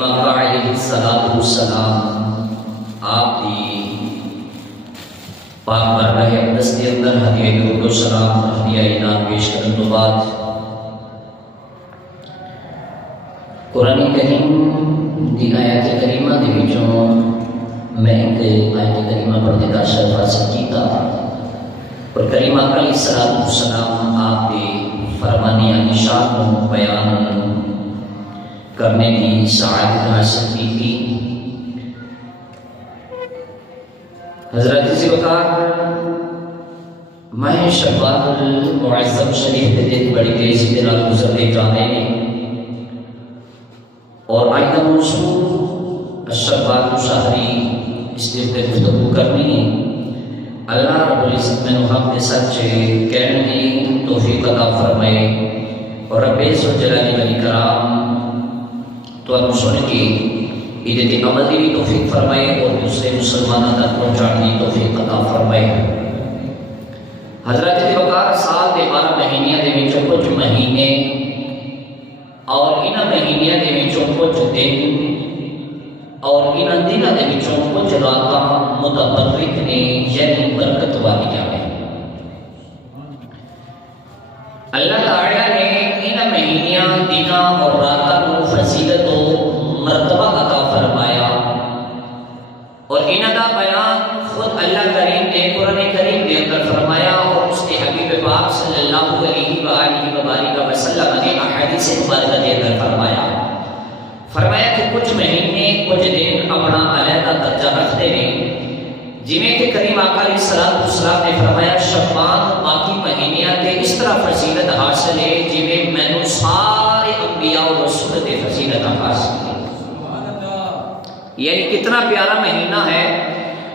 علیہ السلام آپ دی پاک بارگاہ اقدس کے اندر ہدیہ درود و سلام ہدیہ انعام پیش کرنے تو بعد قرآن کریم دی آیات کریمہ دے وچوں میں ایک آیت کریمہ پڑھنے کا شرف حاصل کیتا اور کریم آقا علیہ السلام آپ دی فرمانی نشان بیان کرنے کی سعادت حاصل کی تھی۔ حضرت ذوالفقار ماہ شوال المعظم شریف کے دن بڑی تیزی کے نال گزرتے جانے نے اور آئندہ موضوع شوال شہری اس دن پہ گفتگو کرنی ہے۔ اللہ رب العزت میں حق کے سچے کہنے کی توفیق عطا فرمائے اور رب ذوالجلال والاکرام تو ہم سن کے عیدت عمل کی بھی توفیق فرمائے اور دوسرے مسلمانوں تک پہنچانے کی توفیق عطا فرمائے۔ حضرت ذوالفقار سال دے 12 مہینے دے وچوں کچھ مہینے اور انہاں مہینیاں دے وچوں کچھ دن اور انہاں دناں دے وچوں کچھ راتاں متبرک نے یعنی برکت والیاں نے۔ اللہ تعالیٰ نے انہاں مہینیاں دناں اور راتاں کو فضیلت و مرتبہ عطا فرمایا اور انہاں دا بیان خود اللہ کریم نے قرآن کریم کے اندر فرمایا اور اس کے حبیب پاک صلی اللہ علیہ وآلہ وبارک وسلم نے احادیث مبارکہ کے اندر فرمایا کہ کچھ مہینے کچھ دن اپنا علیحدہ درجہ رکھتے ہیں، جنہیں کہ کریم آقا علیہ السلام نے فرمایا شعبان باقی مہینیاں تے اس طرح فضیلت حاصل ہے جنہیں میں نے سارے انبیاء و رسول تے فضیلت حاصل ہے۔ یعنی کتنا پیارا مہینہ ہے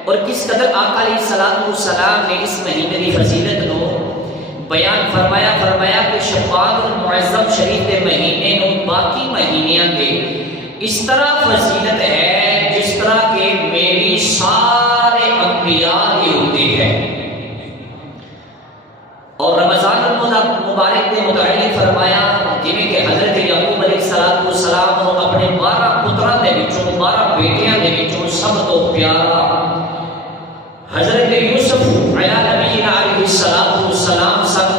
اور کس قدر آقا علیہ السلام نے اس مہینے کی فضیلت کو بیان فرمایا کہ شعبان المعظم شریف کے مہینے نو باقی مہینیاں کے اس طرح فضیلت ہے جس طرح کہ میری سارے انبیاء کے ہوتے ہیں۔ اور رمضان المبارک کے متعلق فرمایا جنہیں کہ حضرت یعقوب علیہ السلام اپنے 12 پتروں دے وچوں 12 بیٹیاں دے وچوں سب تو پیارا حضرت یوسف علیہ نبینا علیہ السلام سب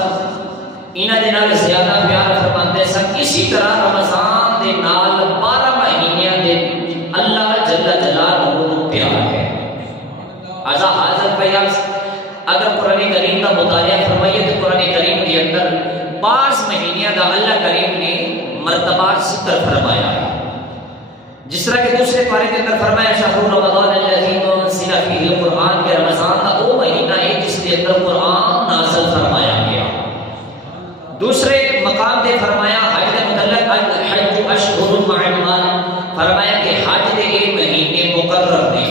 انہاں دے نال زیادہ پیار فرماندے سن۔ اسی طرح رمضان دے نال 12 مہینیاں دے اللہ جل جلالہ کو پیار ہے۔ آزا حاضر بیاس اگر قرآن کریم کا مطالعہ فرمائیے تو قرآن کریم کے اندر 5 مہینیاں دا اللہ کریم نے مرتبہ ذکر فرمایا ہے، جس طرح کہ دوسرے پارے کے اندر فرمایا شہر رمضان الذی انزل فیہ القرآن کہ رمضان کا وہ مہینہ ہے جس کے اندر قرآن نازل فرمایا گیا۔ دوسرے مقام پہ فرمایا حج کے متعلق الحج اشہر معلومات فرمایا کہ حج کے یہ مہینے مقرر نے،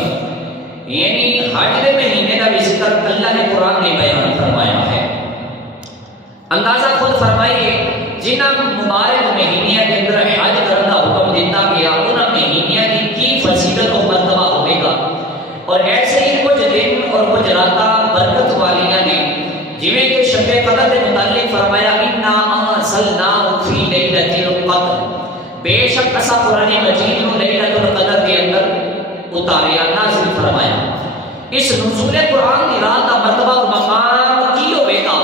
یعنی حج کے مہینے کا بھی ذکر اللہ نے قرآن میں بیان فرمایا ہے۔ اندازہ خود فرمائیے جنہاں مبارک مہینیاں کے اندر حج کرنا حکم دیتا گیا انہاں مہینیاں کی فضیلت و مرتبہ ہوئے گا، اور ایسے ہی کچھ دن اور کچھ راتاں برکت والیاں نے، جویں کہ شب قدر کے متعلق فرمایا انا انزلناہ فی لیلۃ القدر، بے شک اسا قرآن مجید کو لیلۃ القدر کے اندر اتاریا نازل فرمایا۔ اس نزول قرآن کی رات کا مرتبہ اور مقام کی ہوئے گا؟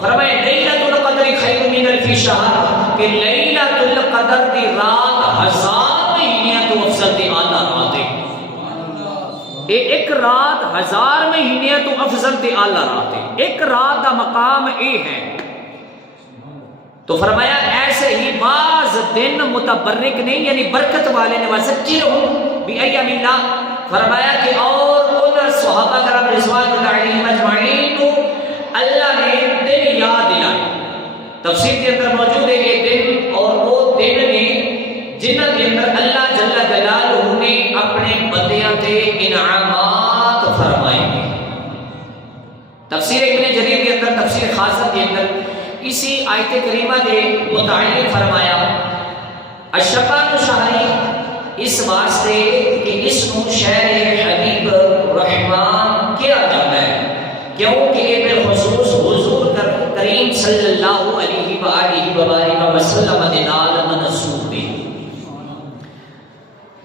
فرمایا لیلۃ القدر خیر من الف شہر کہ لیلۃ القدر کی رات 1000 مہینیاں تو افضل تے اعلیٰ رات ہے۔ ایک رات 1000 مہینیاں تو افضل تے اعلیٰ رات ہے، ایک رات کا مقام اے ہے۔ تو فرمایا ایسے ہی بعض دن متبرک نہیں یعنی برکت والے نے وَذَكِّرْهُمْ بِأَيَّامِ اللَّهِ فرمایا کہ اور ان صحابہ کرام رضوان اللہ علیہم اجمعین کو اللہ نے دن یاد دلائے۔ تفسیر کے اندر موجود ہے یہ دن اور وہ دن نے جنہاں کے اندر اللہ جل جلالہ نے اپنے بندیاں تے انعامات فرمائے ہیں۔ تفسیر ابن جریر کے اندر تفسیر خاصہ کے اندر اسی آیت کریمہ کے متعلق فرمایا الشعبان شہری اس واسطے کہ اس کو شہر حبیب رحمان کیا جاتا ہے کیونکہ یہ بالخصوص حضور کریم صلی اللہ علیہ وآلہ وسلم دے نال منسوب ہے۔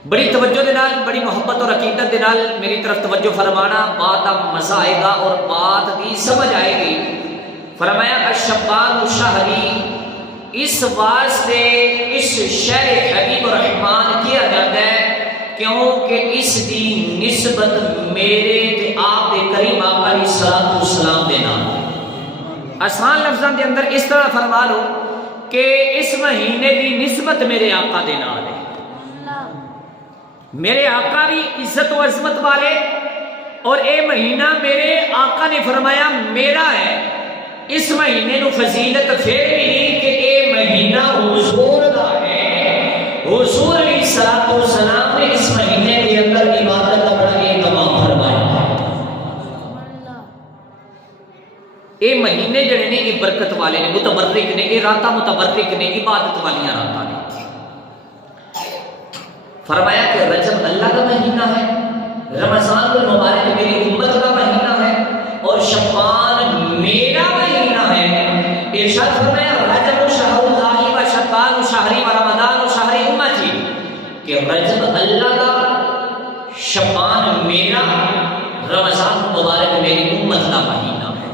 بڑی توجہ دے نال، بڑی محبت اور عقیدت دے نال میری طرف توجہ فرمانا، بات اب مزہ آئے گا اور بات دی سمجھ آئے گی۔ فرمایا الشبان شہری، اس واسطے اس شہر حبیب الرحمان کیا جاتا ہے کیونکہ اس دی نسبت میرے تے آپ دے کریم آقا علیہ الصلوۃ والسلام دے نال۔ آسان لفظاں دے اندر اس طرح فرما لو کہ اس مہینے دی نسبت میرے آقا دے نال ہے۔ میرے آقا بھی عزت و عظمت والے، اور اے مہینہ میرے آقا نے فرمایا میرا ہے۔ اس مہینے نو فضیلت پھر ملی کہ اے مہینہ حضور دا ہے۔ حضور علیہ الصلوۃ والسلام نے اس مہینے کے اندر عبادت کا بڑا اہتمام فرمایا۔ اے مہینے جڑے نے یہ برکت والے نے، متبرک نے، یہ راتاں متبرک نے، عبادت والیاں راتاں نے۔ فرمایا کہ رجب اللہ کا مہینہ ہے، رمضان المبارک میری امت کا مہینہ ہے، اور شعبان میرا مہینہ ہے۔ ارشاد فرمایا رجب شہر اللہ و شعبان شہری و رمضان شہر امتی، کہ رجب اللہ کا، شعبان میرا، رمضان مبارک میری امت کا مہینہ ہے۔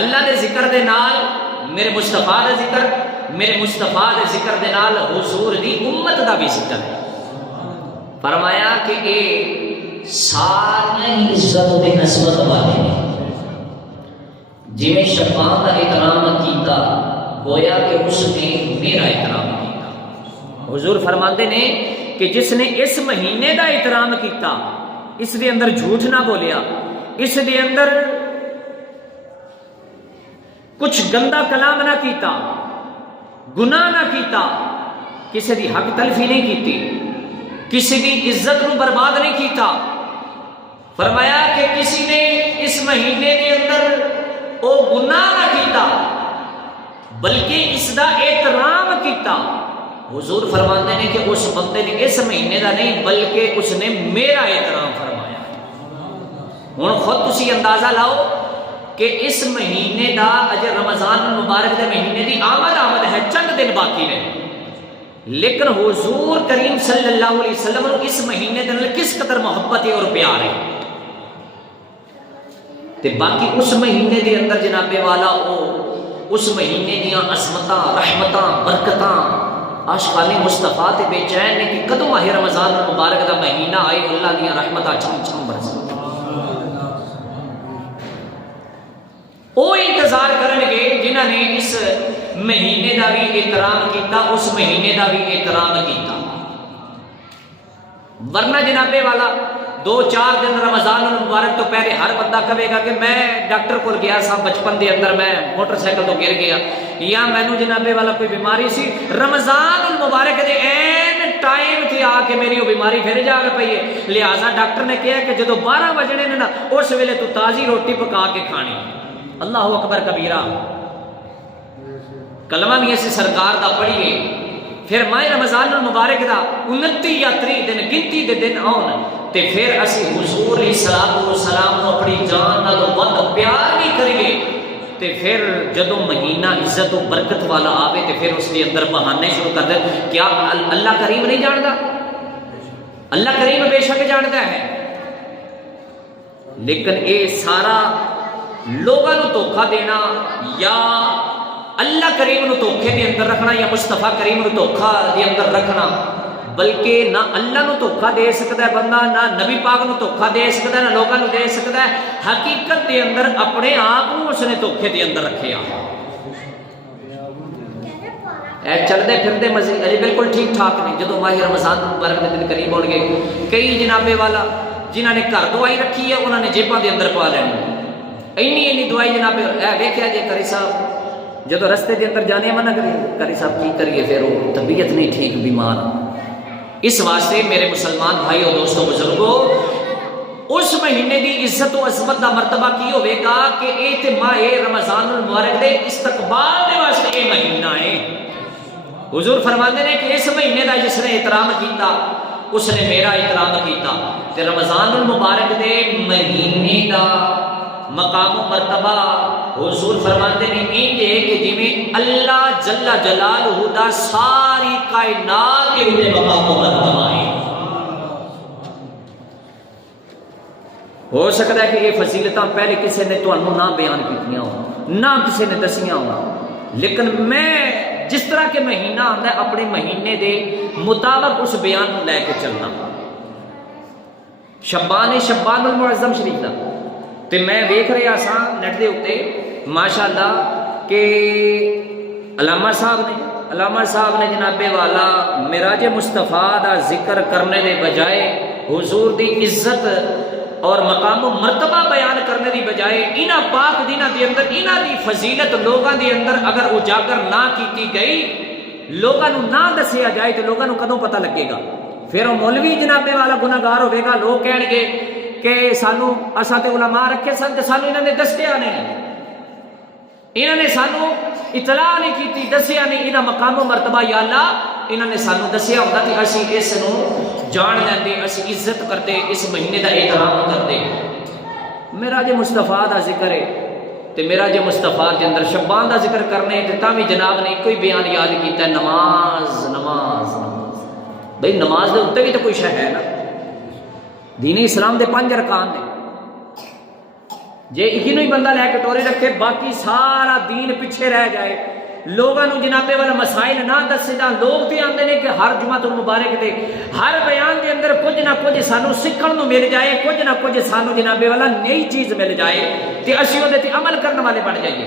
اللہ دے ذکر دے نال میرے مصطفیٰ دے ذکر، میرے مصطفیٰ دے ذکر دے نال حضور دی امت دا بھی ذکر ہے۔ فرمایا کہ اے سارے عزت تے نسبت والے نے، جویں شفاعت کا احترام کیتا گویا کہ اس نے میرا احترام کیتا۔ حضور فرماتے نے کہ جس نے اس مہینے دا احترام کیتا، اس دے اندر جھوٹ نہ بولیا، اس دے اندر کچھ گندا کلام نہ کیتا، گناہ نہ کیتا، کسی دی حق تلفی نہیں کیتی، کسی دی عزت نو برباد نہیں کیتا۔ فرمایا کہ کسی نے اس مہینے دے اندر او گناہ نہ کیتا بلکہ اس دا احترام کیتا۔ حضور فرماتے ہیں کہ اس بندے نے اس مہینے دا نہیں بلکہ اس نے میرا احترام فرمایا۔ ہن خود تسی اندازہ لاؤ کہ اس مہینے دا اجر رمضان المبارک دے مہینے دی آمد ہے، چند دن باقی نے، لیکن حضور کریم صلی اللہ علیہ وسلم نے اس مہینے دے کس قدر محبت اور پیار ہے۔ تے باقی اس مہینے دے اندر جناب والا او اس مہینے دیاں عظمتاں، رحمتاں، برکتاں، عاشقان مصطفیٰ تے بے چین نے کہ کدوں ماہ رمضان المبارک دا مہینہ آئے اللہ دیاں رحمتاں چھم چھم برسن۔ وہ انتظار کرن گے جنہاں نے اس مہینے دا بھی احترام کیتا، اس مہینے دا بھی احترام کیتا۔ ورنہ جنابے والا 2-4 دن رمضان المبارک تو پہلے ہر بندہ کہے گا کہ میں ڈاکٹر کو گیا سا بچپن دے اندر، میں موٹر سائیکل تو گر گیا، یا مینوں جنابے والا کوئی بیماری سی، رمضان المبارک دے این ٹائم تھی آ کے میری وہ بیماری پھر جا کے پئی ہے، لہٰذا ڈاکٹر نے کہا کہ جدو 12 بجنے نے نا اس ویلے تو تازی روٹی پکا کے کھانی۔ اللہ اکبر کبیرہ، کلمہ بھی اسی سرکار دا پڑھیے، پھر ماہ رمضان المبارک دا 29 یا 30 دن گنتی دے دن آن تے پھر اسی حضور علیہ الصلوۃ والسلام کو اپنی جان نال ود پیار بھی کریے، تے پھر جدو مہینہ عزت و برکت والا آوے تے پھر اس کے اندر بہانے شروع کر دے۔ کیا اللہ کریم نہیں جانتا؟ اللہ کریم بے شک جانتا ہے، لیکن اے سارا لوگوں کو دھوکا دینا یا اللہ کریم نو دھوکے دے اندر رکھنا یا مصطفیٰ کریم نو دھوکا دے اندر رکھنا، بلکہ نہ اللہ نو دھوکا دے سکتا ہے بندہ، نہ نبی پاک نو دھوکا دے سکتا ہے، نہ لوگوں نو دے سکتا ہے۔ حقیقت دے اندر اپنے آپ کو اس نے دھوکے دے اندر رکھے۔ چلتے پھرتے مزے ابھی بالکل ٹھیک ٹھاک نہیں، جدو ماہ رمضان مبارک کے دن قریب ہو گئے، کئی جنابے والا جنہوں نے گھر دوائی رکھی ہے انہوں نے جیباں دے اندر پا لینی، اینی دوائی جناب ویکھیا جی کری صاحب جدو رستے دے اندر جانے منع کریے، کری صاحب کی کریے، پھر وہ طبیعت نہیں ٹھیک، بیمار۔ اس واسطے میرے مسلمان بھائی اور دوستوں بزرگوں، اس مہینے دی عزت و عظمت دا مرتبہ کی ہوئے گا کہ اے تے ماہ رمضان المبارک دے استقبال دے واسطے اے مہینہ ہے۔ حضور فرماتے ہیں کہ اس مہینے دا جس نے احترام کیتا اس نے میرا احترام کیتا، تے رمضان المبارک دے مہینے دا مقام و مرتبہ حضور فرماتے ہیں انج ہے کہ جویں اللہ جل جلالہ دا ساری کائنات دے مقام و مرتبہ ہے۔ سکتا ہے کہ یہ فضیلتاں پہلے کسی نے تمہیں نہ بیان کیتیاں ہوں، نہ کسی نے دسیاں ہوں، لیکن میں جس طرح کے مہینہ آتا ہے اپنے مہینے دے مطابق اس بیان کو لے کے چلنا. شبان المعظم شریف دا تے میں ویکھ رہا سا نیٹ دے اوتے ماشاءاللہ کہ علامہ صاحب نے جناب والا معراج مصطفیٰ دا ذکر کرنے دے بجائے حضور دی عزت اور مقام و مرتبہ بیان کرنے دی بجائے انہاں پاک دیناں دے اندر انہاں دی فضیلت لوگاں دے اندر اگر اجاگر نہ کیتی گئی، لوگاں نو نہ دسیا جائے تو لوگاں نو کدوں پتہ لگے گا؟ پھر وہ مولوی جناب والا گناہگار ہوے گا، لوگ کہن گے کہ سانو اساں تے علماء رکھے سن تے سانو انہاں نے دسیا نہیں، انہاں نے سانو اطلاع نہیں کیتی، دسیا نہیں، انہاں مقام و مرتبہ یا اللہ انہاں نے سانو دسیا ہوندا تے اسی اس نو جان لیندے، اسی عزت کرتے، اس مہینے دا احترام کرتے. معراج مصطفیٰ دا ذکر ہے تے معراج مصطفیٰ دے اندر شبان دا ذکر کرنے تے تاں بھی جناب نے کوئی بیان یاد کیتا ہے، نماز نماز نماز. بھئی نماز دے اوتے بھی تو کوئی شے ہے نا، دین اسلام دے 5 ارکان نے، جے ایک ہی بندہ لے کے ٹورے رکھے باقی سارا دین پیچھے رہ جائے، لوگاں نو جناب والا مسائل نہ دسے جان. لوگ تے آندے نے کہ ہر جمعۃ المبارک دے ہر بیان دے اندر کچھ نہ کچھ سانو سیکھن نو مل جائے، کچھ نہ کچھ سانو جناب والا نئی چیز مل جائے تے اسی اودے تے عمل کرنے والے بن جائیے.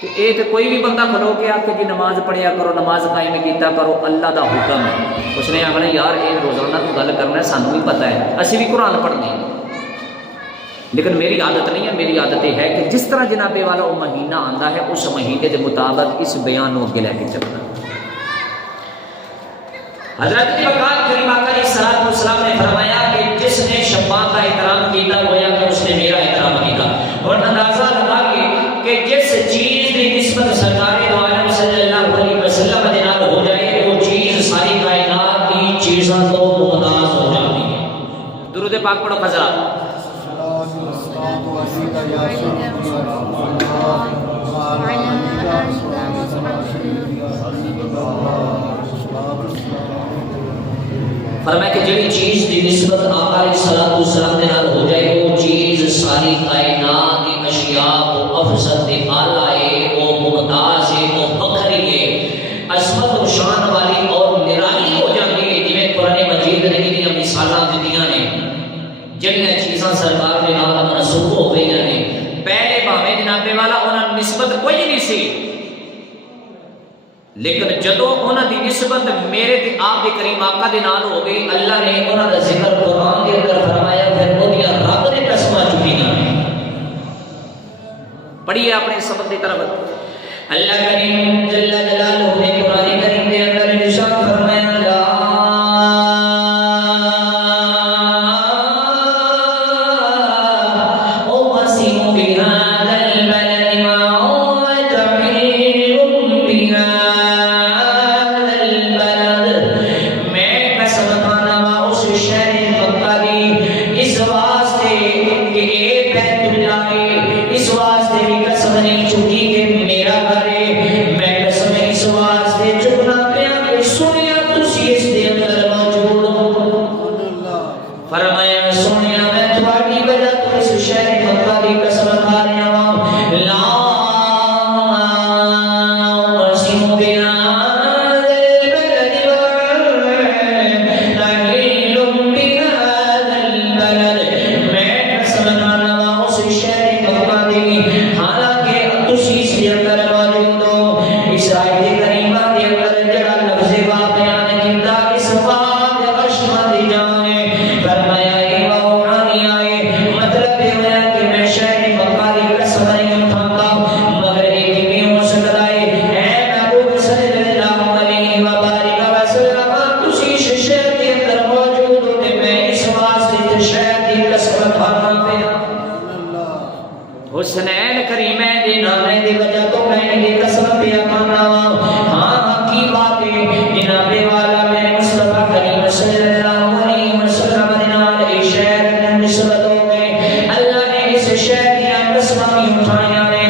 تے اے تے کوئی بھی بندہ کھلو کے آکھے جی نماز پڑھیا کرو، نماز قائم کیتا کرو، اللہ دا حکم ہے. اس نے آخنا یار اے روزانہ تو گل کرنا ہے، سانو بھی پتہ ہے، اسی بھی قرآن پڑھنے ہیں، لیکن میری عادت نہیں ہے. میری عادت یہ ہے کہ جس طرح جناب والا وہ مہینہ آتا ہے اس مہینے کے مطابق اس بیان کو اگے لے کے چلنا. حضرت وقار کریم آقا علیہ الصلوۃ والسلام نے فرمایا کہ جس نے شبان کا احترام کیا گویا کہ اس نے میرا احترام کیا. اور اندازہ لگائیے کہ جس چیز کی نسبت سرکار دو عالم صلی اللہ علیہ وسلم کے نال ہو جائے وہ چیز ساری کائنات کی چیزوں کو ممتاز ہو جاتی ہے. درود پاک پڑھو حضرات. فرمایا کہ جڑی چیز کی نسبت آقا علیہ الصلوۃ والسلام کے نال ہو جائے وہ چیز ساری کائنات کی اشیاء کو افضل تے اعلی ہے، وہ ممتاز ہے، وہ فخری ہے، عظمت و شان والی اور نرالی ہو جاتی ہے. جویں قرآن مجید نے انہاں مثالاں دتیاں نے جڑیاں چیزاں سرکار دے نال منسوب ہو گئیاں نے. پہلے بھاویں جناب والا انہاں نسبت کوئی نہیں سی، لیکن جدو انہاں دی نسبت میرے تے آپ دے کریم آقا دے نال ہو گئی، اللہ نے انہاں دا ذکر قرآن دے اندر فرمایا، پھر اودیاں رب نے قسماں چکیاں نے. پڑھیے اپنے سبق دی طرف. اللہ کریم جل جلالہ نے قرآن کریم دے اندر ارشاد فرمایا حسنین کریمین دے نامے دی وجہ تو میں نے قسم پہ کھانا. ہاں کی بات ہے جناب والا میرے مصطفیٰ کریم صلی اللہ علیہ وسلم دے نال اے شہر دے نسبت ہو گئے. اللہ نے اس شہر دی قسماں بھی اٹھائیاں نے.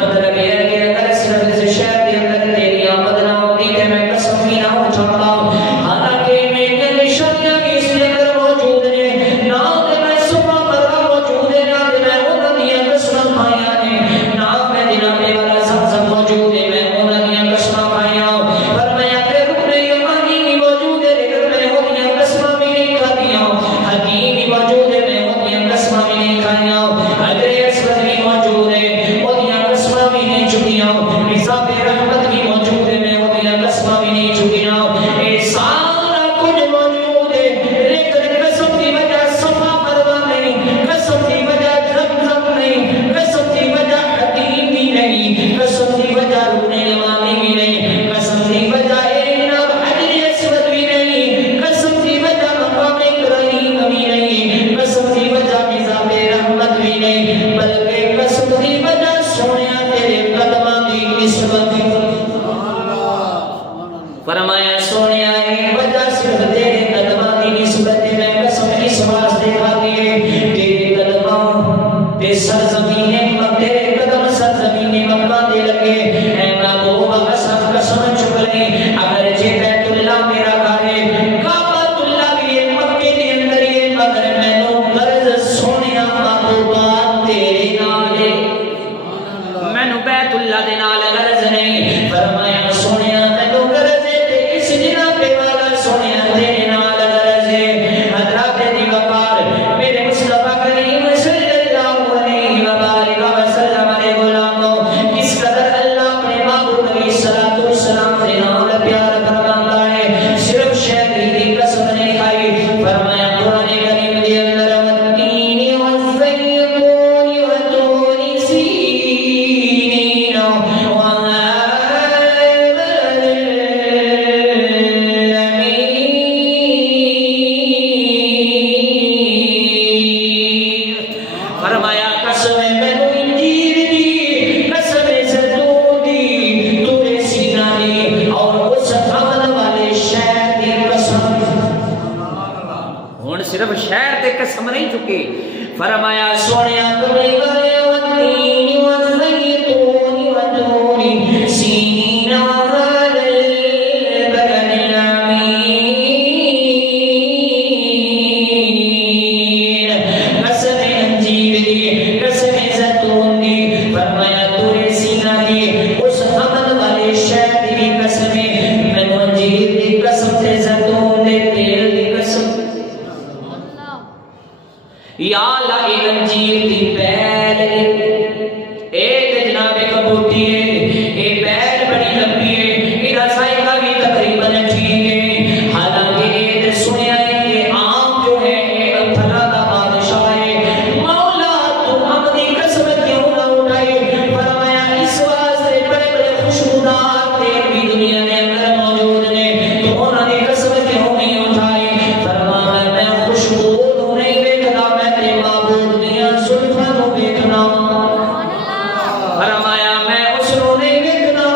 مطلب یہ ہے کہ اگر صرف اس شہر دے اندر تیری آمد نہ ہوتی تے میں قسم بھی نہ اٹھاتا. حالانکہ میرے نشانیاں بھی اس دے اندر موجود نے. نہ تے میں صبح صرف شہر تے قسم نہیں چکی، فرمایا سونے یا اللہ انجیر دی بیل ایک جناب کبوتی ہے، یہ بیل بڑی لمبی ہے، یہ سائیکہ بھی تقریباً ٹھیک ہے، حالانکہ یہ سنیا ہے کہ عام جو ہے یہ پھلا کا بادشاہ ہے، مولا تو اپنی قسم کیوں نہ اٹھائے؟ فرمایا اس واسطے بڑے بڑے خوشبودار تیل بھی دنیا میں اندر موجود ہیں، تو انہوں نے قسم کیوں نہیں اٹھائی؟ فرمایا میں خوشبو نہیں دیکھتا، میں تیرے معبود دیا زلفاں نو دیکھنا، فرمایا میں اس نو نہیں دیکھنا،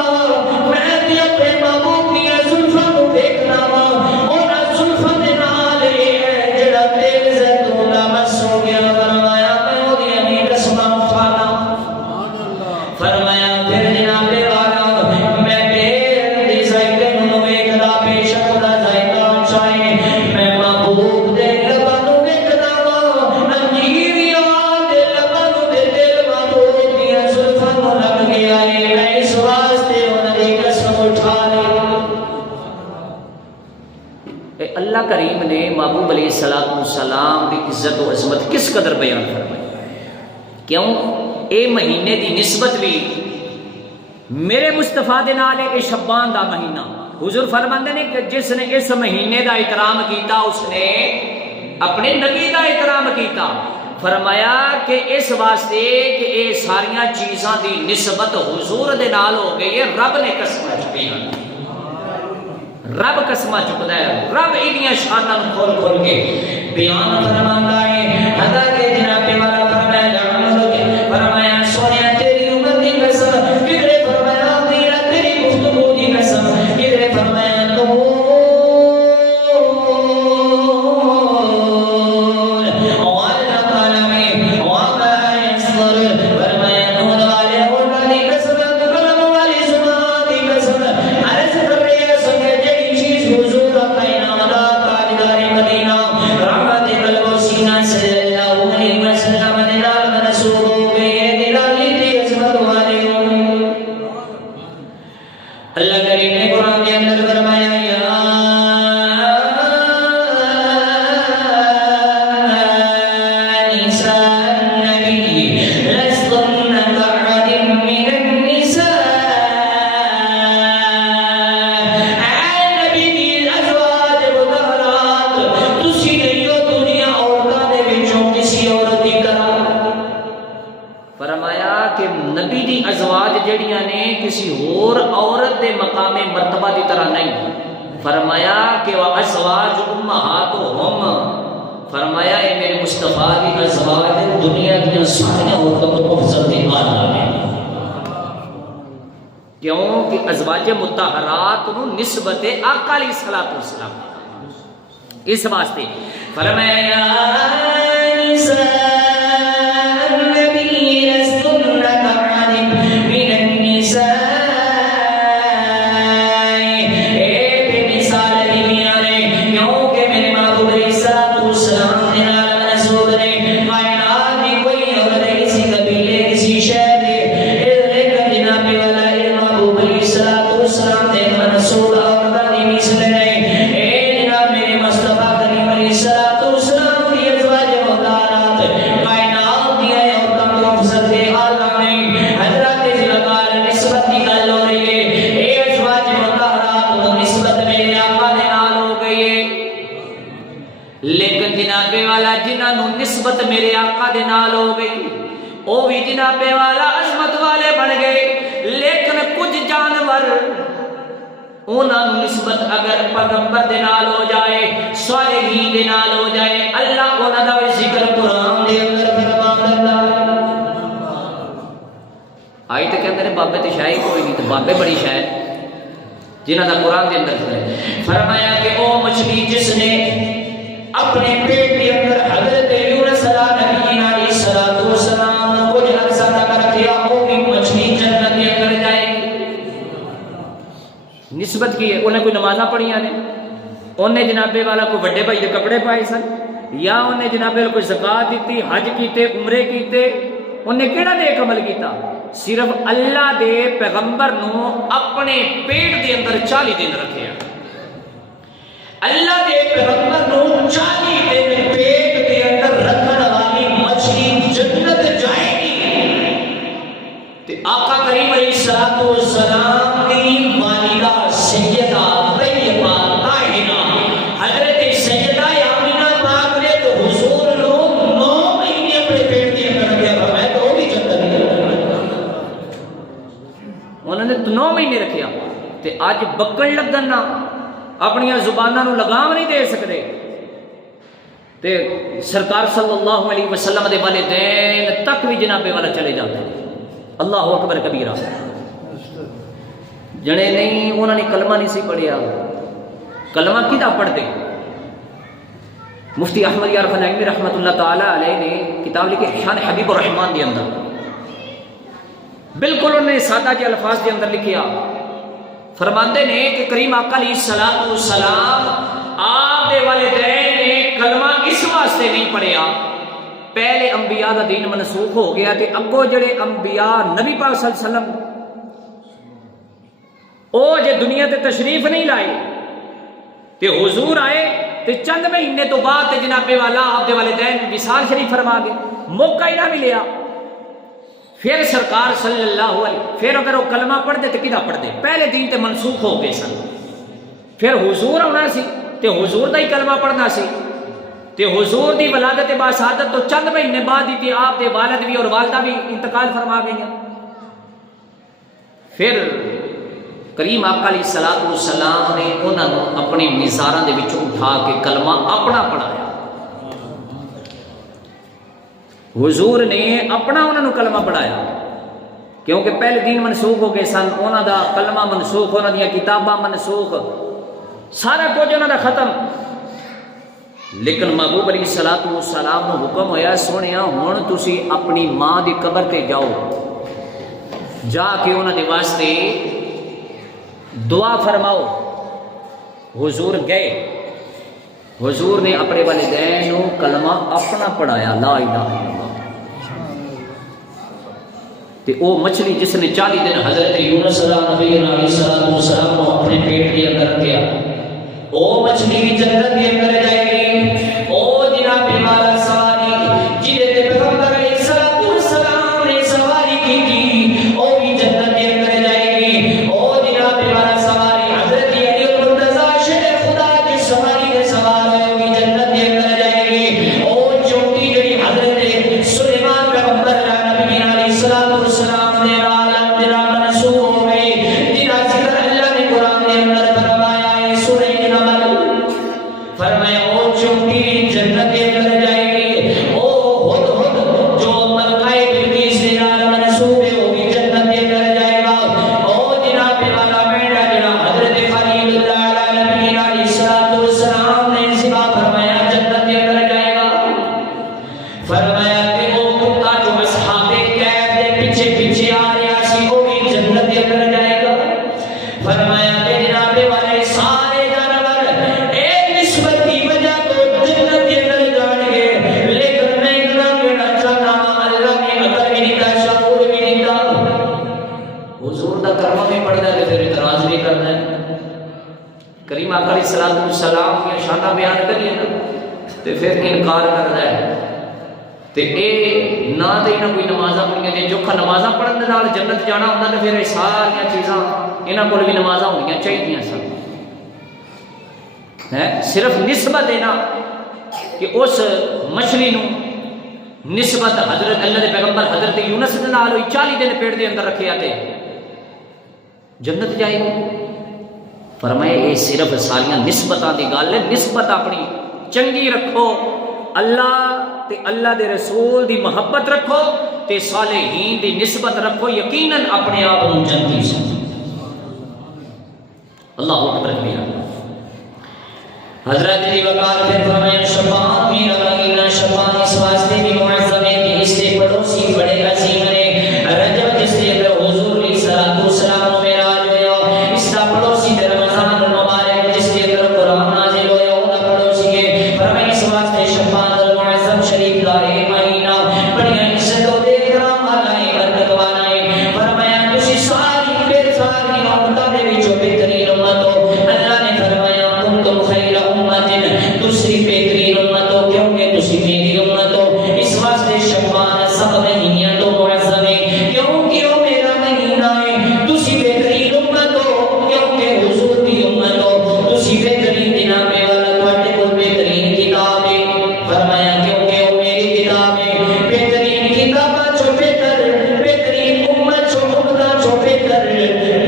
میں تے اپنے معبود دیا زلفاں نو دیکھنا، انہاں زلفاں دے نال جڑا تیل زیتون دا مس ہو گیا، فرمایا میں اودی نہیں قسماں اٹھانا، فرمایا پھر جناب والا میں تیل دی ذائقے نو ویکھدا، بے شک دا ذائقہ اچھا ہے، میں معبود دے لباں نو ویکھدا، انجیریاں دے لباں نو دے دل معبود دیاں زلفاں نو لگ گیا ہے، میں اس واسطے انہاں دی قسم اٹھا لی۔ اللہ کریم نے محبوب علیہ السلام کی عزت و عظمت کس قدر بیان فرمائی، کیوں اے مہینے دی نسبت بھی میرے مصطفیٰ دے نال ہے، شعبان دا مہینہ، حضور فرماندے نے کہ جس نے اس مہینے دا احترام کیتا اس نے اپنے نبی دا احترام کیتا، فرمایا کہ اس واسطے کہ اے ساریاں چیزاں دی نسبت حضور دے نال ہو گئی ہے، رب نے قسماں چکیاں، رب قسماں چکدا ہے، رب انہاں شاناں کھول کھول کے بیان فرماندا ہے۔ حضرت جناب والا فرمایا فرمایا سونیا تیری عمر دی قسم، کدھر فرمایا تیری گفتگو دی قسم، کدھر فرمایا تو اللہ کریم نے قرآن کے اندر فرمایا یا نساء النبی لستن كأحد من النساء، اے نبی دی ازواج مطہرات تسی نہیں ہو دنیا عورتاں دے وچوں کسی عورت دی طرح، فرمایا کہ نبی دی ازواج جڑیاں نے کسی اور عورت دے مقام مرتبہ دی طرح نہیں، فرمایا کہ وہ ازواج امہاتہم، فرمایا اے میرے مصطفیٰ کی ازواج دنیا کی ساری عورتوں کو افضل دی اعلیٰ ہے، کیوں کہ ازواج مطہرات نو نسبت آقا علیہ السلام اس واسطے فرمایا یا نساء لیکن جناب والا جنہاں نو نسبت میرے آقا دے نال ہو گئی او بھی جناب والا عظمت والے بن گئے، لیکن کچھ جانور انہاں نو نسبت اگر پیغمبر دے نال ہو جائے، صالحین دے نال ہو جائے، اللہ انہاں دا ذکر قرآن دے اندر فرماندا ہے۔ آئی تے کہندے نے بابے تے شاہی کوئی نہیں، تے بابے بڑی شاید جنہاں دا قرآن دے اندر فرمایا کہ او مچھلی جس نے اپنے پیٹ کے نسبت کی ہے، انہیں کوئی نمازاں پڑھیاں نے، انہیں جناب والا کوئی بڑے بھائی دے کپڑے پائے سن، یا انہیں جناب والا کوئی زکات دیتی، حج کیتے، عمرے کیتے، انہیں کیڑا نیک عمل کیتا؟ صرف اللہ دے پیغمبر نو اپنے پیٹ دے اندر 40 دن رکھے، اللہ دے پیغمبر نو 40 دن پیٹ دے اندر رکھن والی مچھلی جنت جائے گی۔ تے آقا کریم علیہ الصلوۃ والسلام کی والدہ سیدہ طیبہ طاہرہ حضرت سیدہ آمینہ پاک نے تو حضور نو 9 مہینے اپنے پیٹ دے اندر رکھیا، فرمایا تو وہ بھی جنت میں، انہوں نے 9 مہینے رکھیا۔ تے اج بکن لگن نہ اپنی زبانوں نو لگام نہیں دے سکتے، تے سرکار صلی اللہ علیہ وسلم دے والدین تک بھی جناب والا چلے جاتے ہیں۔ اللہ اکبر کبیرہ، جنے نہیں انہوں نے کلمہ نہیں سی پڑھیا، کلمہ کدا پڑھتے؟ مفتی احمد یار فنائمی رحمت اللہ تعالی علیہ نے کتاب لکھی شان حبیب الرحمان دے اندر، بالکل انہوں نے سادہ کے الفاظ دے اندر لکھیا، فرماندے نے کہ کریم آقا علیہ السلام آپ دے والدین نے کلمہ اس واسطے نہیں پڑھیا، پہلے انبیاء دا دین منسوخ ہو گیا تے اگوں جڑے انبیاء نبی پاک صلی اللہ علیہ وسلم او جے دنیا تے تشریف نہیں لائے تے حضور آئے تے چند مہینے تو بعد تے جناب والا آپ دے والدین وصال شریف فرما گئے، موقع ہی نہ ملیا۔ پھر سرکار صلی اللہ علیہ، پھر اگر وہ کلمہ پڑھ دے تو کدا پڑھ دے؟ پہلے دین تے منسوخ ہو گئے سن، پھر حضور آنا سی تے حضور دا ہی کلمہ پڑھنا سی، تے حضور دی ولادت باسعادت تو چند مہینے بعد ہی تے آپ دے والد بھی اور والدہ بھی انتقال فرما گئی ہیں۔ پھر کریم آقا علیہ الصلوۃ والسلام نے انہاں نو اپنے مزاراں دے وچوں اٹھا کے کلمہ اپنا پڑھایا، حضور نے اپنا انہوں نے کلمہ پڑھایا، کیونکہ پہلے دین منسوخ ہو گئے سن، انہوں دا کلمہ منسوخ، انہوں دیا کتاباں منسوخ، سارا کچھ انہوں دا ختم۔ لیکن محبوب علیہ الصلوۃ والسلام نو حکم ہویا، سونیا ہن تسی اپنی ماں دی قبر تے جاؤ، جا کے انہوں دے واسطے دعا فرماؤ۔ حضور گئے، حضور نے اپنے والدین کو کلمہ اپنا پڑھایا، لا الہ الا اللہ۔ تے او مچھلی جس نے 40 دن حضرت یونس نبی علیہ السلام کو اپنے پیٹ کے اندر رکھیا، او مچھلی جنت کے اندر جائے گی۔ او جناب والا سواری جنہیں پیغمبر علیہ السلام نے سواری کی تھی، او بھی جنت کے اندر جائے گی۔ او جناب والا سواری حضرت علی المرتضی شیر خدا کی سواری کے سوار ہے، بھی جنت کے اندر جائے گی۔ او چوٹی جڑی حضرت سلیمان پیغمبر نبی علیہ السلام نے عالم تیرا منسوخ ہو گئی، تیرا ذکر اللہ نے قرآن کے اندر فرمایا ہے، سورہ نمل فرمایا او چوٹی جنت کے اندر جائے گی۔ او ہد جو ملکہ بلقیس نے عالم منسوخ ہے، وہ بھی جنت کے اندر جائے گا۔ او جناب والا میرا جناب حضرت خلیل اللہ علیہ نبی علیہ السلام نے ذبح فرمایا، جنت کے اندر جائے گا۔ فرمایا کہ وہ کتا جو اصحاب کہف دے پیچھے پیچھے آ رہا سی، وہ بھی جنت کے اندر جائے گا۔ فرمایا کہ جناب والے سارے جانور ایک نسبت کی وجہ تو جنت کے اندر جان گے، لیکن میں اتنا کہنا چاہتا ہوں اللہ نے عقل بھی دیتا، شعور بھی دیتا۔ حضور دا کلمہ بھی پڑھنا ہے پھر اعتراض بھی کرنا ہے۔ کریم آقا علیہ السلام کی شانہ بیان کریے نا تے پھر انکار کرنا ہے، تے اے نہ تے نہ کوئی نمازاں پڑھیاں، جے چوکھا نمازاں پڑھن دے نال جنت جانا ہوندا تے پھر اے ساریاں چیزاں انہاں کول بھی نمازاں ہونیاں چاہیدیاں سن۔ صرف نسبت دینا کہ اس مچھلی نو نسبت حضرت اللہ دے پیغمبر حضرت یونس دے نال ہوئی، 40 دن پیٹ دے اندر رکھیا تے جنت جائے گی۔ فرمائے اے صرف ساریاں نسبتاں دی گل ہے، نسبت اپنی چنگی رکھو، اللہ تے اللہ دے رسول دی محبت رکھو تے صالحین دی نسبت رکھو، یقیناً اپنے آپ کو جنتی سمجھو۔ اللہ اکبر کبیرہ۔ حضرت دی وقار پھر فرمایا شفاعت میرا مغینہ، شفاعت اس واسطے بھی معظم ہے کہ اس سے پڑوسی بڑے عظیم نے رجب جس سے حضور علیہ السلام و معراج ہوا، اس کا پڑوسی در دوسری بہترین امت ہو کیونکہ تسی میری امت ہو اس واسطے شعبان سب مہینیاں تو معظم ہے کیونکہ وہ میرا مہینہ ہے تسی بہترین امت ہو کیونکہ حضور دی امت ہو تسی بہترین جناب والا تواڈے کول بہترین کتاب ہے فرمایا کیونکہ وہ میری کتاب ہے بہترین کتاب جو بہترین امت جو امت جو بہتر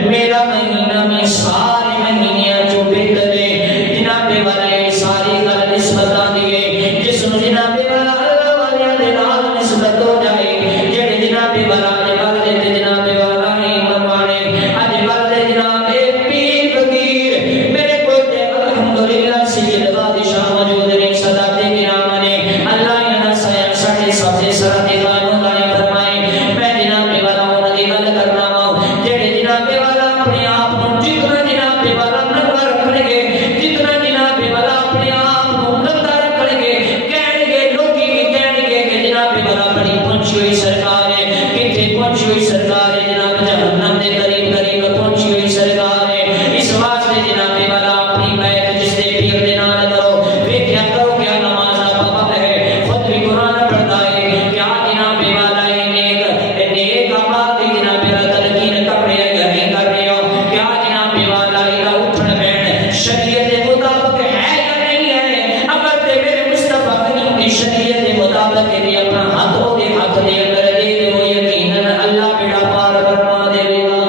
میرا مہینہ میں سارے مہینیاں جو بہتر ہے جناب والے ساری گل نسبت آندی ہے جس نو جناب والا اللہ والے دے نال نسبت ہو جائے جڑے جناب والا دے گل دے جناب والا ایمان والے اج گل دے جناب پیر فقیر میرے کول تے الحمدللہ سید بادشاہ موجود نے صدات کرام نے اللہ انہاں سایہ ساڈے سب سے سر تے قائم دائم فرمائے میں جناب والا انہاں دی گل کرنا وا جڑے جناب والا اپنے آپ کو جتنا جناب والا ننگا رکھن گے جتنا جناب والا اپنے آپ کو ننگا رکھن گے کہن گے لوکی بھی کہن گے کہ جناب والا بڑی پہنچی ہوئی سرکار ہے کتنے پہنچی ہوئی سرکار ہے جناب جہنم دے قریب قریب پہنچی ہوئی سرکار ہے اس واسطے جناب والا اپنی بیعت جس دے پیر دے نال کرو ویکھیا کرو کیا نماز دا پابند ہے خود بھی قرآن پڑھتا ہے کیا جناب والا نیک اعمال دی جناب والا تلقین کر رہے ہیں یا نہیں کر رہے ہو کیا جناب والا اٹھن بیٹھ شریعت کے مطابق ہے یا نہیں ہے اگر تے میرے مصطفیٰ کریم کی شریعت کے مطابق ہے اپنا ہاتھ ہو کے ہاتھ دے اندر دے دے وہ یقیناً اللہ بیڑا پار فرما دے گا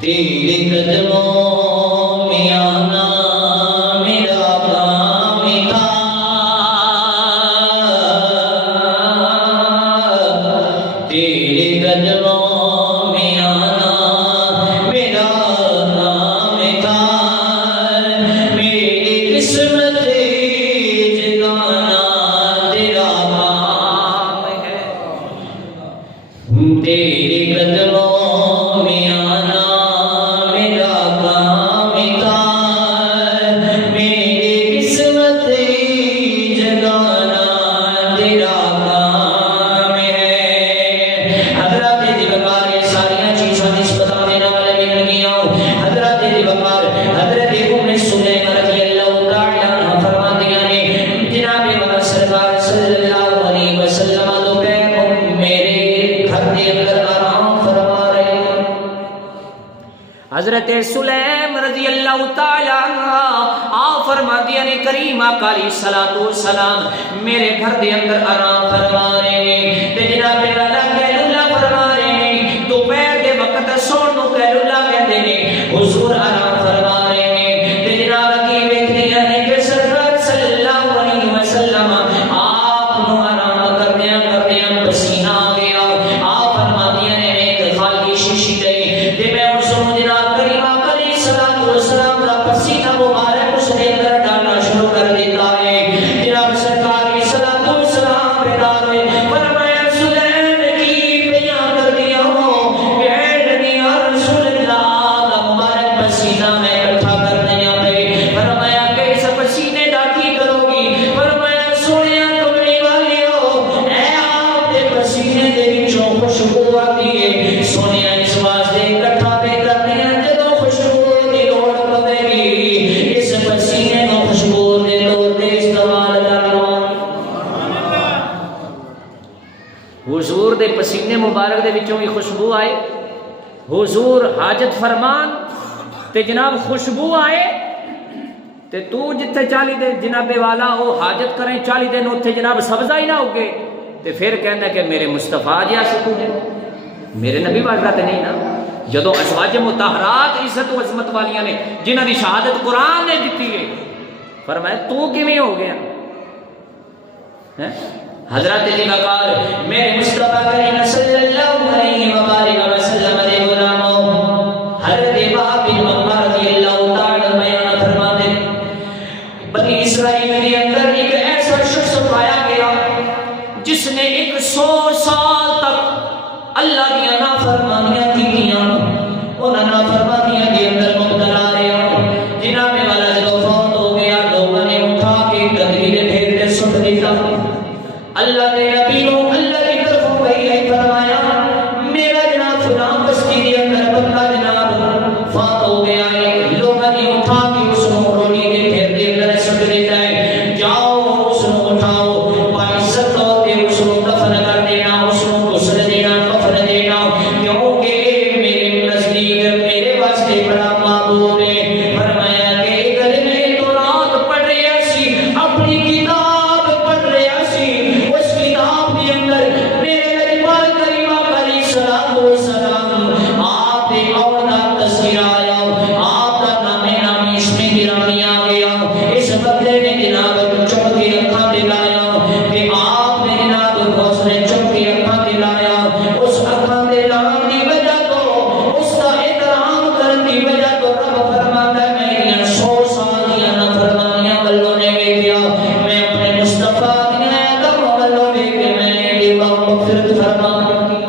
تیرے قدموں میں آنا میرا کام تھا تیرے قدموں میں آنا میرا کام تھا میری قسمت جگانا تیرا کام ہے تیرے قدموں میں آنا میرا کام تھا میری قسمت جگانا تیرا کام ہے حضرات دی وقار یہ ساری چیزاں نسبت دینے والے مل گیا حضرات دی وقار حضرت ام سلیم رضی اللہ تعالی عنہ فرماتی ہیں جناب والا سرکار صلی اللہ علیہ وسلم دوپہر میرے گھر کے اندر آرام فرما رہے ہیں حضرت سلیم رضی اللہ تعالی عنہ آپ فرماتی ہیں کریم آقا علیہ الصلوۃ والسلام میرے گھر دے اندر آرام فرما رہے ہیں تے جناب والا کہہ اللہ فرما رہے ہیں دوپہر دے وقت سون نو کہہ اللہ کہتے ہیں حضور آرام فرما رہے ہیں تے جناب کی ویکھدی ہیں کہ سرکار صلی اللہ علیہ وسلم آپ نو آرام کردیاں کردیاں پسینہ آ گیا آپ فرماتی ہیں ایک خالی شیشی گئی تے میں اس نو جناب کریم آقا علیہ الصلوۃ والسلام دا پسینہ مبارک اس نے اندر ڈالنا شروع کر دیتا ہے جناب سرکار علیہ الصلوۃ والسلام بیدار ہوئے فرمایا سلیم کی بیان کر دیا ہوں کہہ دیا رسول اللہ دا مبارک پسینہ میں اکٹھا کر دیا پہ فرمایا کہ اس پسینے دا کی کرو گی فرمایا سنیا کملی والے ہو اے آپ دے پسینے دے وچوں خوشبو آتی ہے سنیا اس واسطے اکٹھا پہ کر دیا جدوں خوشبو دی لوڑ پوے گی اس پسینے کو خوشبو دے طور تے استعمال کر لو حضور دے پسینے مبارک دے وچوں بھی خوشبو آئے حضور حاجت فرمان تے جناب خوشبو آئے تے تو جتھے 40 دن جناب والا وہ حاجت کریں 40 دن اتھے جناب سبزہ ہی نہ ہوگے تے پھر کہنا کہ میرے مصطفیٰ جیا سکون ہے میرے نبی والا تے نہیں نا جدو ازواج مطہرات عزت و عظمت والیاں نے جنہاں دی شہادت قرآن نے دیتی ہے فرمایا تو کیویں ہو گیا حضرت دی وقار میرے مصطفیٰ کریم صلی اللہ علیہ وآلہ وسلم دے غلاموں حضرت وہب بن منبع رضی اللہ تعالی بیان فرماتے بنی اسرائیل کے اندر ایک ایسا شخص پایا گیا جس نے 100 سال تک اللہ کی نافرمانیاں کیتیاں انہاں نافرمانیاں کے اندر مبتلا رہا جناب والا جب فوت ہو گیا لوگوں نے اٹھا کے گدری دے ڈھیر تے سٹ دیا اللہ کے نبی نو اللہ کی طرف وحی ہے فرمایا میرا جناب فلاں بستی کے اندر بندہ جناب فوت ہو گیا ہے لوگوں نے اٹھا کے اس کو روٹی کے ڈھیر دے اندر سٹ حوصلے نے جناب چم کے اکھاں تے لایا کہ آپ نے جناب حوصلے چم کے اکھاں تے لایا اس اکھاں تے لان دی وجہ تو اس کا احترام کرن دی وجہ تو رب فرماتا ہے میری 100 سال دی نافرمانیاں والوں نے ویکھیا میں اپنے مصطفیٰ دی قدم والوں ویکھ کے میں دی مغفرت فرما دتی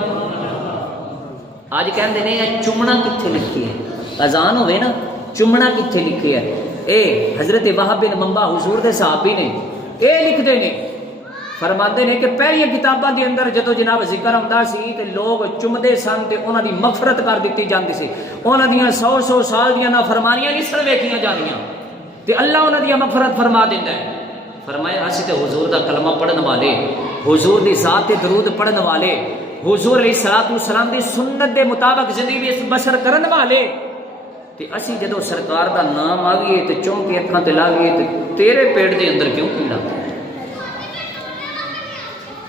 اج کہندے نے چومنا کتھے لکھی ہے اذان ہوئے نا چومنا کتھے لکھی ہے اے حضرت وہب بن منبع حضور دے صحابی نے اے لکھتے نے فرماتے ہیں کہ پہلی کتاباں دے اندر جدو جناب ذکر ہوندا سی تے لوگ چمدے سن تے انہاں دی مغفرت کر دتی جاندی سی انہاں دیاں 100 سال دیاں نافرمانیاں نہیں سن ویکھیاں جاندیاں تے اللہ انہاں دی مغفرت فرما دیندا ہے فرمایا اسی تے حضور دا کلمہ پڑھن والے حضور دی ذات تے درود پڑھن والے حضور علیہ الصلوۃ والسلام دی سنت دے مطابق زندگی بسر کرن والے تے اسی جدو سرکار دا نام آویے تے چوم کے اکھاں تے لاویے تے تیرے پیٹ دے اندر کیوں پیڑا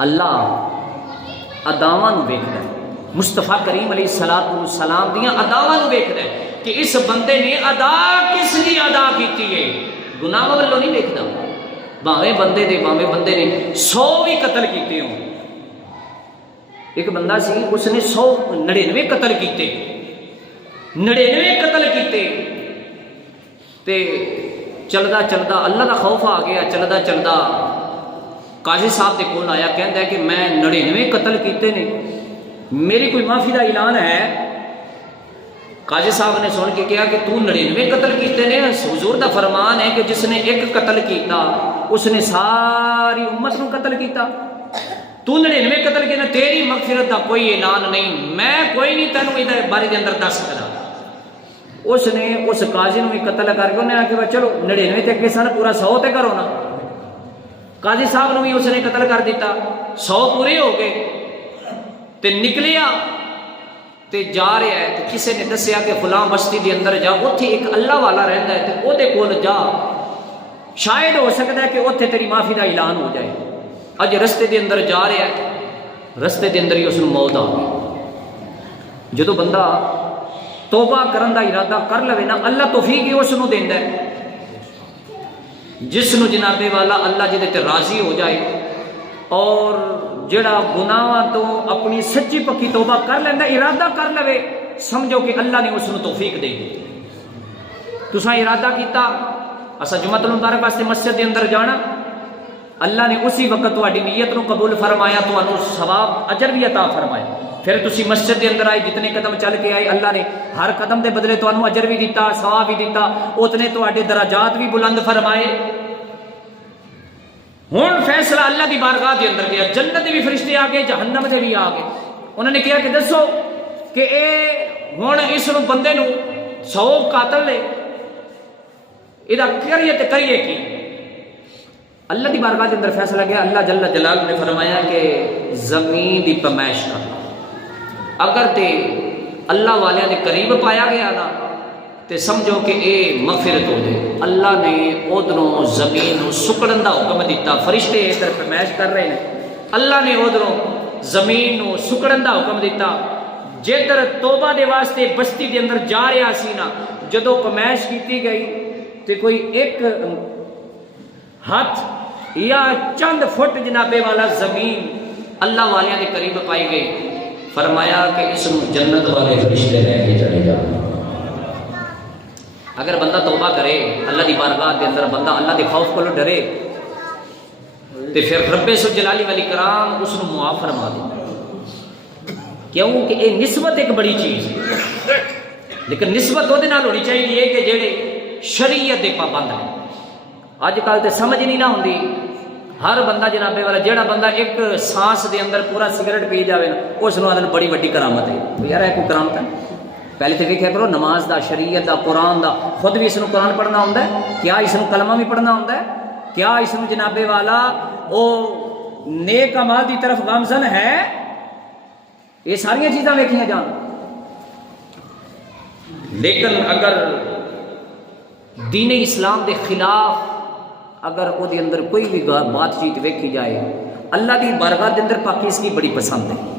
اللہ اداواں نو ویکھدا ہے مصطفیٰ کریم علیہ الصلوۃ والسلام دیاں اداواں نو ویکھدا ہے کہ اس بندے نے ادا کس دی ادا کیتی ہے گناہ والوں نہیں ویکھدا بھاویں بندے نے 100 بھی قتل کیتے ہوں ایک بندہ سی اس نے 99 قتل کیتے 99 قتل کیتے تے چلدا چلدا اللہ دا خوف آ گیا چلدا چلدا قاضی صاحب دے کول آیا کہندا ہے کہ میں 99 قتل کیتے نے میری کوئی معافی دا اعلان ہے قاضی صاحب نے سن کے کہا کہ تو 99 قتل کیتے نے حضور دا فرمان ہے کہ جس نے ایک قتل کیتا اس نے ساری امت نو قتل کیتا تو 99 قتل کیتے تیری مغفرت دا کوئی اعلان نہیں میں کوئی نہیں تینوں ادھر بارے دے اندر دس سکدا اس نے اس قاضی نو بھی قتل کر کے انہیں آخیا چلو 99 تے اگے سن پورا 100 تے کرو نا قاضی صاحب نو بھی اس نے قتل کر دیتا 100 پورے ہو گئے تے نکلیا تے جا رہا ہے تے کسی نے دسیا کہ فلاں بستی دے اندر جا اوتھے ایک اللہ والا رہندا ہے تے او دے کول جا شاید ہو سکتا ہے کہ اوتھے تیری معافی دا اعلان ہو جائے اج رستے دے اندر جا رہا ہے رستے دے اندر ہی اس نو موت آ گئی جدو بندہ توبہ کرن دا ارادہ کر لوے نا اللہ توفیق ہی اس نو دیندا ہے جس نو جناب والا اللہ جدے تے راضی ہو جائے اور جڑا گناہاں تو اپنی سچی پکی توبہ کر لیندا ارادہ کر لوے سمجھو کہ اللہ نے اس نو توفیق دے دی تساں ارادہ کیتا اسا جمعۃ المبارک واسطے مسجد دے اندر جانا اللہ نے اسی وقت تہاڈی نیت نو قبول فرمایا تانوں ثواب اجر بھی عطا فرمایا پھر تسی مسجد دے اندر آئے جتنے قدم چل کے آئے اللہ نے ہر قدم دے بدلے تانوں اجر بھی دیتا ثواب بھی دیتا اتنے تہاڈے درجات بھی بلند فرمائے ہن فیصلہ اللہ دی بارگاہ دے اندر گیا جنت دے بھی فرشتے آ گئے جہنم دے بھی آ گئے انہوں نے کہا کہ دسو کہ اے ہن اس نو بندے نو 100 قاتل لے ادا کریے تے کریے کی اللہ دی بارگاہ دے اندر فیصلہ گیا اللہ جل جلالہ نے فرمایا کہ زمین دی پیمائش کرنا اگر تے اللہ والے دے قریب پایا گیا نا تے سمجھو کہ اے مغفرت ہو جائے اللہ نے ادھروں زمین نو سکڑن دا حکم دیتا فرشتے ادھر پیمائش کر رہے ہیں اللہ نے ادھروں زمین نو سکڑن دا حکم دیتا جدھر توبہ دے واسطے بستی دے اندر جا رہا سی نا جدو پیمائش کیتی گئی تے کوئی ایک ہاتھ یا چند فٹ جنابے والا زمین اللہ والیاں دے قریب پائی گئی فرمایا کہ اس نو جنت والے فرشتے لے کے چلے جا اگر بندہ توبہ کرے اللہ دی بارگاہ دے اندر بندہ اللہ دے خوف کو ڈرے تے پھر رب ذوالجلال والاکرام اس نو معاف فرما دے کیوں کہ اے نسبت ایک بڑی چیز ہے لیکن نسبت وہ نال ہونی چاہیے کہ جڑے شریعت دے پابند ہیں اج کل تے سمجھ نہیں نہ ہوندی ہر بندہ جنابے والا جیڑا بندہ ایک سانس دے اندر پورا سگریٹ پی جاوے نا اس نو آدھن بڑی وڈی کرامت ہے یار ہے کوئی کرامت ہے پہلے تو دیکھا کرو نماز دا شریعت دا قرآن دا خود بھی اس نو قرآن پڑھنا ہوندا ہے کیا اس نو کلمہ بھی پڑھنا ہوندا ہے کیا اس نو جنابے والا او نیک اعمال دی طرف گامزن ہے یہ ساری چیزاں ویکھیاں جان لیکن اگر دین اسلام دے خلاف اگر وہ دے اندر کوئی بھی بات چیت ویکھی جائے اللہ دی بارگاہ دے اندر پاکی اس کی بڑی پسند ہے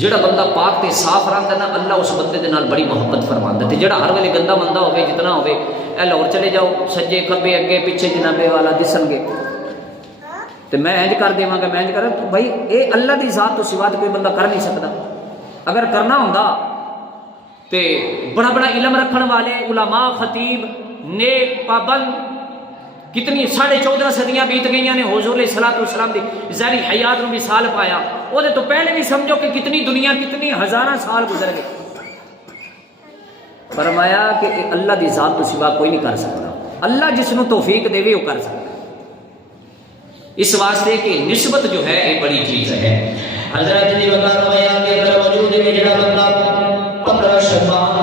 جڑا بندہ پاک تے صاف رہندا نا اللہ اس بندے دے نال بڑی محبت فرماندا تے جڑا ہر ویلے گندا مندا ہوے جتنا ہوے اے لاہور چلے جاؤ سجے کھبے اگے پیچھے جنابے والا دسن گے تو میں انج کر دیواں گا میں انج کر بھائی اے اللہ دی ذات تو سوا کوئی بندہ کر نہیں سکتا اگر کرنا ہوندا تے بڑا بڑا علم رکھن والے علماء خطیب نیک پابند کتنی 14.5 صدیاں بیت گئی نے حضور علیہ الصلوۃ والسلام دی ظاہری حیات نو مثال پایا وہ تو پہلے بھی سمجھو کہ کتنی دنیا کتنی ہزاراں سال گزر گئے فرمایا کہ اللہ دی ذات تو سوا کوئی نہیں کر سکتا اللہ جس نو توفیق دے وہ کر سکتا اس واسطے کہ نسبت جو ہے یہ بڑی چیز ہے حضرت دی وقار فرمایا کہ اگر وجود میں جڑا بندہ 15 شبان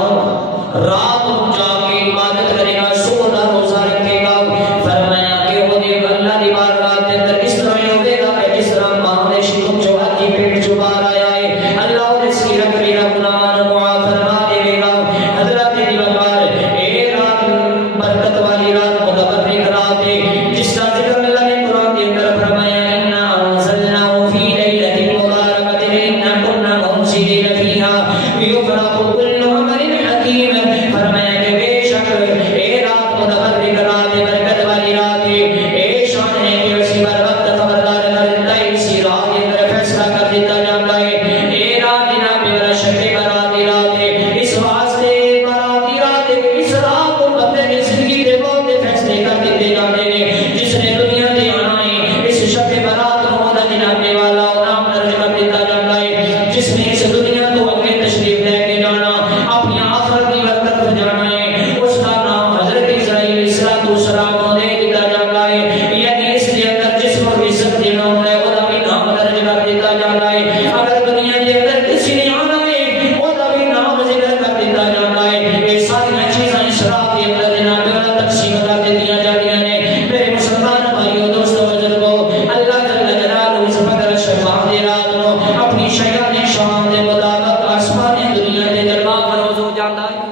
رات کو جا کے عبادت کرے گا صبح دا روزہ رکھے گا فرمایا کہ وہ دے اللہ دی بارگاہ کے اندر اس طرح ہوے گا کہ جس طرح ماں نے شکم جو ہاتھی پیٹ جو باہر آیا ہے اللہ نے سیرہ کبیرہ گناہ معاف فرما دے گا حضرت دی وقار اے رات برکت والی رات متبرک رات ہے جس کا ذکر اللہ نے قرآن کے اندر فرمایا انا انزلناه في ليلة مباركة انا كنا منزلين فيها يفرح كل امر حكيم فرمایا کہ بے شک اے رات متبرک رات برکت والی رات ہے اے شان ہے کہ اسی بر وقت خبردار کر دیتا ہے اسی رات کے اندر فیصلہ کر دیتا جاتا ہے اے رات جناب میرا شک براتی رات ہے اس واسطے براتی رات ہے اس رات کو بندے کی زندگی کے بہت فیصلے کر دیتے جاتے ہیں جس نے دنیا دے آنا ہے اس شب برات کو مولا جناب والا نام درج کر دیتا جاتا ہے جس نے اس دنیا کو اپنے تشریف لے کے جانا اپنی آخرت کی برکت جانا ہے اس کا نام حضرت اسرائیل علیہ السلام کو دے دیتا جاتا ہے یعنی اس کے اندر جس کو عزت دینا ہوتا ہے وہ بھی نام درج کر دیتا جاتا ہے اگر دنیا کے اندر کسی نے آنا ہے وہ بھی نام ذکر کر دیتا جاتا ہے یہ ساری چیزیں اس رات کے اندر جناب والا تقسیم کر دیتی جاتی ہیں میرے مسلمان بھائیوں دوستوں بزرگوں اللہ جل جلالہ اس فجر شبان دی رات کو اپنی شیان شان دے مطابق آسمان دنیا دے جلوہ فروز ہو جاتا ہے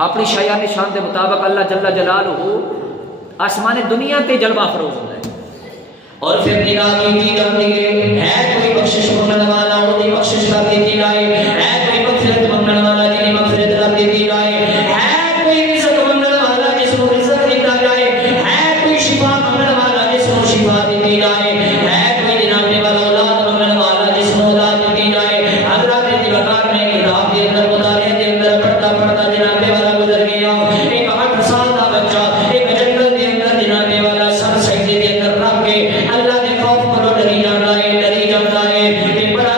اپنی شیان شان دے مطابق اللہ جل جلالہ آسمان دنیا تے جلوہ فروز ہوتا ہے اور پھر نگاہ کی جاتی ہے کوئی بخشش مانگنے والا ان کی بخشش کر دیتی جائے ہے کوئی مغفرت مانگنے والا جن کی مغفرت کر دیتی جائے ہے کوئی رزق مانگنے والا جس کو رزق دیتا جائے ہے کوئی شفا مانگنے والا جس کو شفا دیتی جائے ہے کوئی جناب والا اولاد مانگنے والا جس کو اولاد دیتی جائے حضرات دی وقار میں کتاب کے اندر مطالعے کے اندر پڑھتا پڑھتا جناب والا گزر گیا ایک 8 سال کا بچہ ایک جنگل کے اندر جناب والا سر سجدے کے اندر رکھ کے اللہ کے خوف کو ڈری جاتا ہے کہ بڑا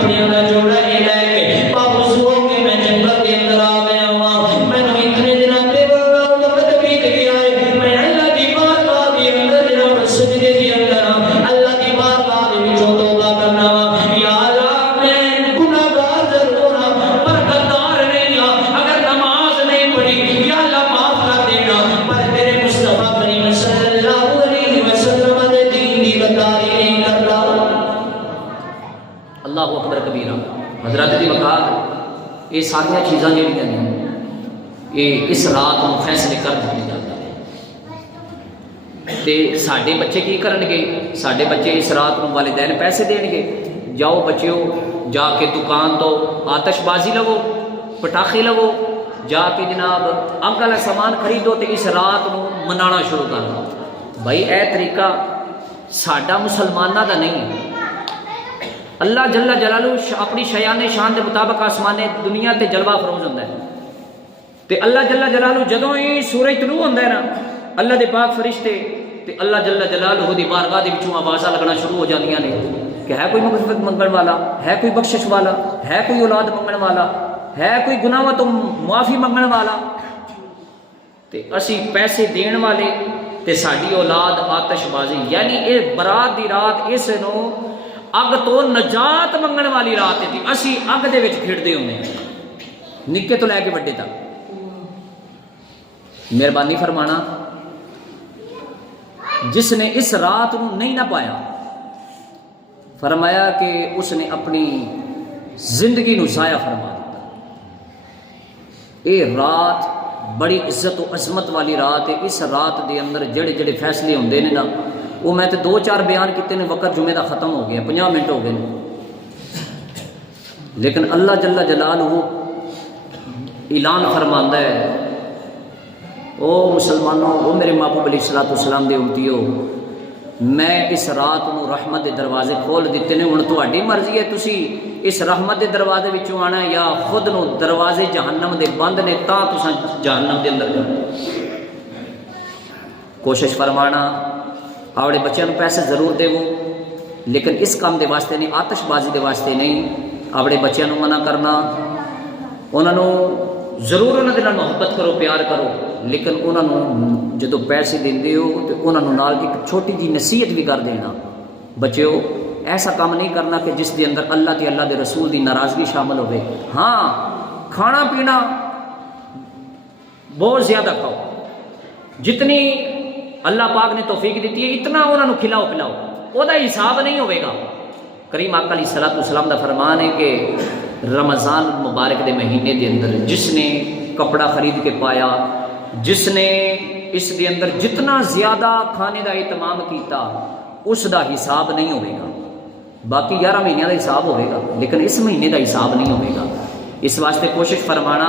کپڑیاں دا جوڑا اے لے کے واپس ہو کے میں جنگل کے اندر آ گیا ہوں مینوں اتنے دن تے وقت بیت گیا ہے میں اللہ دی بارگاہ دے اندر جناب سجدے دے اندر اللہ دی بارگاہ دے وچوں توبہ کرنا یا اللہ میں گناہگار ضرور ہاں پر غدار نہیں ہاں اگر نماز نہیں پڑھی یا اللہ معاف کر دینا پر تیرے مصطفیٰ کریم صلی اللہ علیہ وسلم دے دین دی بدکاری نہیں کرتا اللہ اکبر کبیرہ حضرت دی وقار یہ ساری چیزاں جڑیاں نے یہ اس رات نو فیصلے کر دیتے جاتے ہیں تے ساڈے بچے کی کرن گے ساڈے بچے اس رات نو والدین پیسے دین گے جاؤ بچیو جا کے دکان تو آتش بازی لو پٹاخے لو جا کے جناب اگ والا سامان خریدو تے اس رات نو منانا شروع کر دو بھائی اے طریقہ ساڈا مسلماناں دا نہیں ہے اللہ جل جلالہ اپنی شیان شان کے مطابق آسمان دنیا تے جلوہ فروز ہوتا ہے تے اللہ جل جلالہ جدوں ہی سورج طلوع ہوتا ہے نا اللہ دے پاک فرشتے تے اللہ جل جلالہ دی بارگاہ دے وچوں آوازاں لگنا شروع ہو جاندیاں نے کہ ہے کوئی مغفرت منگن والا ہے کوئی بخشش والا ہے کوئی اولاد منگن والا ہے کوئی گناہاں تو معافی منگن والا تے اسی پیسے دین والے تے ساڈی اولاد آتش بازی یعنی اے برات دی رات اس نو اگ تو نجات منگن والی رات تھی اسی اگ دے وچ کھڑدے ہوندے ہیں نکے تو لے کے بڑے تک مہربانی فرمانا جس نے اس رات نو نہیں نہ پایا فرمایا کہ اس نے اپنی زندگی نو ضائع فرما دیتا اے رات بڑی عزت و عظمت والی رات ہے اس رات دے اندر جڑے جڑے فیصلے ہوندے نے نا وہ میں تے 2-4 بیان کیتے نے وقت جمعے دا ختم ہو گیا 50 منٹ ہو گئے لیکن اللہ جل جلالہ اعلان فرماندا ہے او مسلمانوں او میرے محبوب علیہ الصلوۃ والسلام دے امتیو میں اس رات نو رحمت دے دروازے کھول دیتے نے ہن تہاڈی مرضی ہے تسی اس رحمت دے دروازے وچوں آنا ہے یا خود نو دروازے جہنم دے بند نے تاں تساں جہنم دے اندر جانا کوشش فرمانا آوڑے بچوں کو پیسے ضرور دے وہ لیکن اس کام دے واسطے نہیں آتش بازی دے واسطے نہیں آوڑے بچوں کو منع کرنا انہوں نے ضرور انہوں نے محبت کرو پیار کرو لیکن انہوں نے جدو پیسے دیندے ہو تو انہوں نے نال ایک چھوٹی جی نصیحت بھی کر دینا بچیو ایسا کام نہیں کرنا کہ جس دے اندر اللہ تے اللہ دے رسول دی ناراضگی شامل ہوئے ہاں کھانا پینا بہت زیادہ کھاؤ جتنی اللہ پاک نے توفیق دیتی ہے اتنا انہوں نے کھلاؤ پلاؤ وہ دا حساب نہیں ہوئے گا کریم آقا علیہ الصلوۃ والسلام دا فرمان ہے کہ رمضان المبارک دے مہینے دے اندر جس نے کپڑا خرید کے پایا جس نے اس دے اندر جتنا زیادہ کھانے دا اہتمام کیتا اس دا حساب نہیں ہوئے گا باقی 11 مہینے دا حساب ہوئے گا لیکن اس مہینے دا حساب نہیں ہوئے گا اس واسطے کوشش فرمانا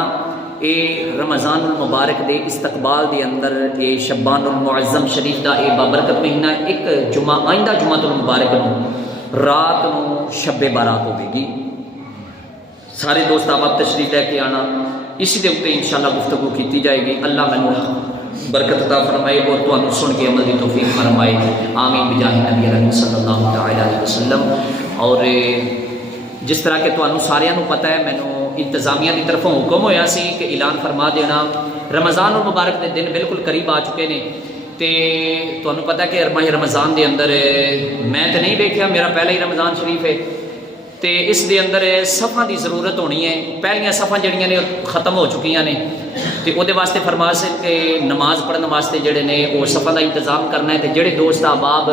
اے رمضان المبارک دے استقبال دے اندر اے شبان المعظم شریف دا اے بابرکت مہینہ ایک جمعہ آئندہ جمعہ المبارک نو رات نو شب بارات ہوئے گی سارے دوست آپ تشریف لے کے آنا اسی دے اوپر انشاءاللہ گفتگو کیتی جائے گی اللہ میں برکت عطا فرمائے اور تو سن کے عمل دی توفیق فرمائے آمین بجاہ نبی علیہ صلی اللہ علیہ وسلم اور جس طرح کہ تو سارے پتہ ہے میں انتظامیہ کی طرفوں حکم ہویا سی کہ اعلان فرما دینا رمضان المبارک دے دن بالکل قریب آ چکے نے تے تمہیں پتہ کہ ماہ رمضان دے اندر میں تو نہیں دیکھا میرا پہلا ہی رمضان شریف ہے تے اس دے اندر صفاں دی ضرورت ہونی ہے پہلیاں صفاں جڑیاں نے ختم ہو چکیاں نے تے او دے واسطے فرما سے کہ نماز پڑھن واسطے جڑے نے وہ صفاں دا انتظام کرنا ہے تے جڑے دوست احباب